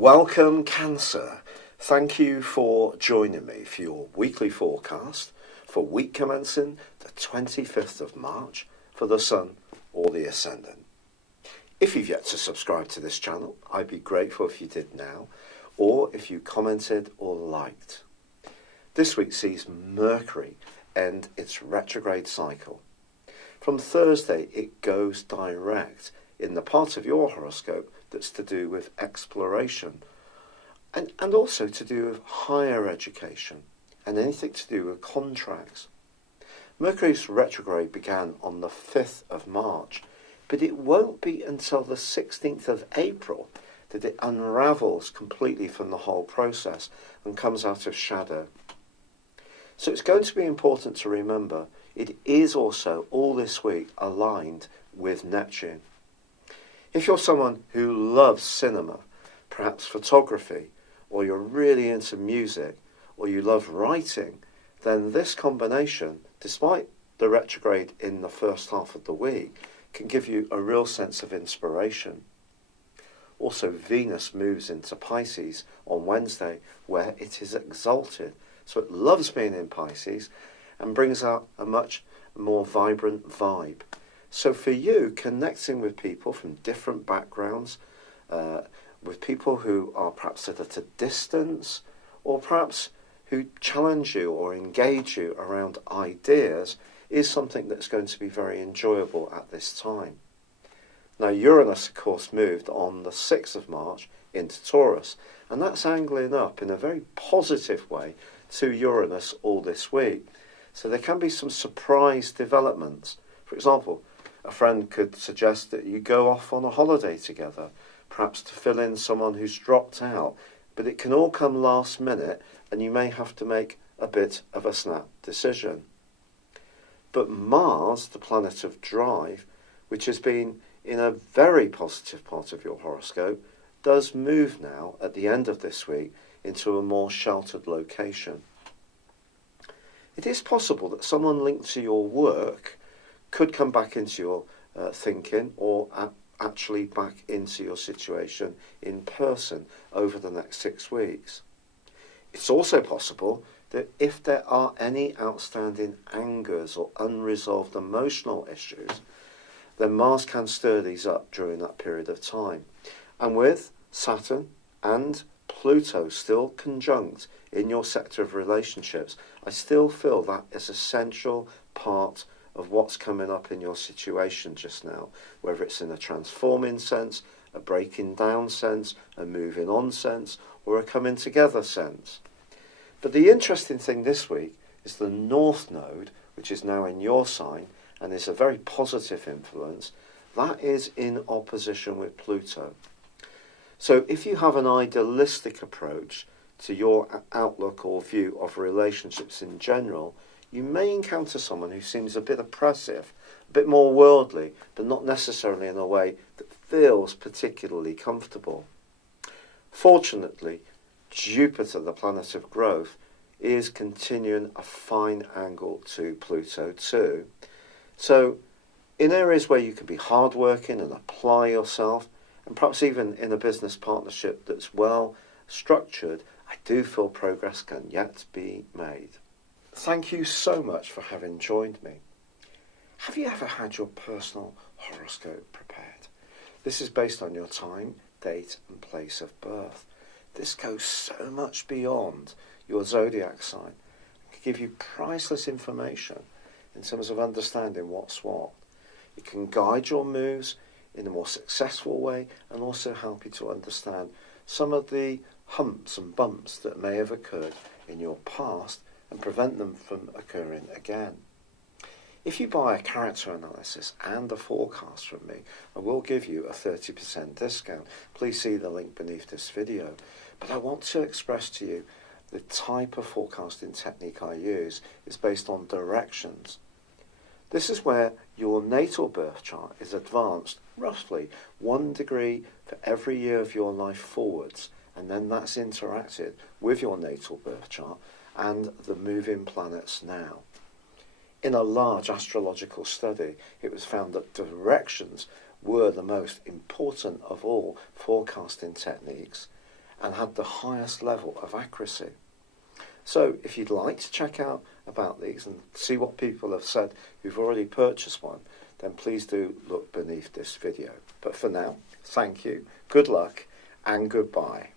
Welcome, Cancer. Thank you for joining me for your weekly forecast for week commencing the 25th of March for the Sun or the Ascendant. If you've yet to subscribe to this channel, I'd be grateful if you did now, or if you commented or liked. This week sees Mercury end its retrograde cycle. From Thursday, it goes direct in the part of your horoscope that's to do with exploration and also to do with higher education and anything to do with contracts. Mercury's retrograde began on the 5th of March, but it won't be until the 16th of April that it unravels completely from the whole process and comes out of shadow. So it's going to be important to remember it is also all this week aligned with Neptune. If you're someone who loves cinema, perhaps photography, or you're really into music, or you love writing, then this combination, despite the retrograde in the first half of the week, can give you a real sense of inspiration. Also, Venus moves into Pisces on Wednesday, where it is exalted. So it loves being in Pisces and brings out a much more vibrant vibe. So for you, connecting with people from different backgrounds, with people who are perhaps at a distance, or perhaps who challenge you or engage you around ideas, is something that's going to be very enjoyable at this time. Now, Uranus, of course, moved on the 6th of March into Taurus, and that's angling up in a very positive way to Uranus all this week. So there can be some surprise developments. For example, a friend could suggest that you go off on a holiday together, perhaps to fill in someone who's dropped out, but it can all come last minute and you may have to make a bit of a snap decision. But Mars, the planet of drive, which has been in a very positive part of your horoscope, does move now at the end of this week into a more sheltered location. It is possible that someone linked to your work could come back into your thinking or actually back into your situation in person over the next 6 weeks. It's also possible that if there are any outstanding angers or unresolved emotional issues, then Mars can stir these up during that period of time. And with Saturn and Pluto still conjunct in your sector of relationships, I still feel that is an essential part of what's coming up in your situation just now, whether it's in a transforming sense, a breaking down sense, a moving on sense, or a coming together sense. But the interesting thing this week is the North Node, which is now in your sign and is a very positive influence, that is in opposition with Pluto. So if you have an idealistic approach to your outlook or view of relationships in general, you may encounter someone who seems a bit oppressive, a bit more worldly, but not necessarily in a way that feels particularly comfortable. Fortunately, Jupiter, the planet of growth, is continuing a fine angle to Pluto too. So in areas where you can be hardworking and apply yourself, and perhaps even in a business partnership that's well structured, I do feel progress can yet be made. Thank you so much for having joined me. Have you ever had your personal horoscope prepared? This is based on your time, date and place of birth. This goes so much beyond your zodiac sign. It can give you priceless information in terms of understanding what's what. It can guide your moves in a more successful way and also help you to understand some of the humps and bumps that may have occurred in your past and prevent them from occurring again. If you buy a character analysis and a forecast from me, I will give you a 30% discount. Please see the link beneath this video. But I want to express to you the type of forecasting technique I use is based on directions. This is where your natal birth chart is advanced roughly 1 degree for every year of your life forwards, and then that's interacted with your natal birth chart and the moving planets now. In a large astrological study, it was found that directions were the most important of all forecasting techniques, and had the highest level of accuracy. So if you'd like to check out about these and see what people have said who've already purchased one, then please do look beneath this video. But for now, thank you, good luck, and goodbye.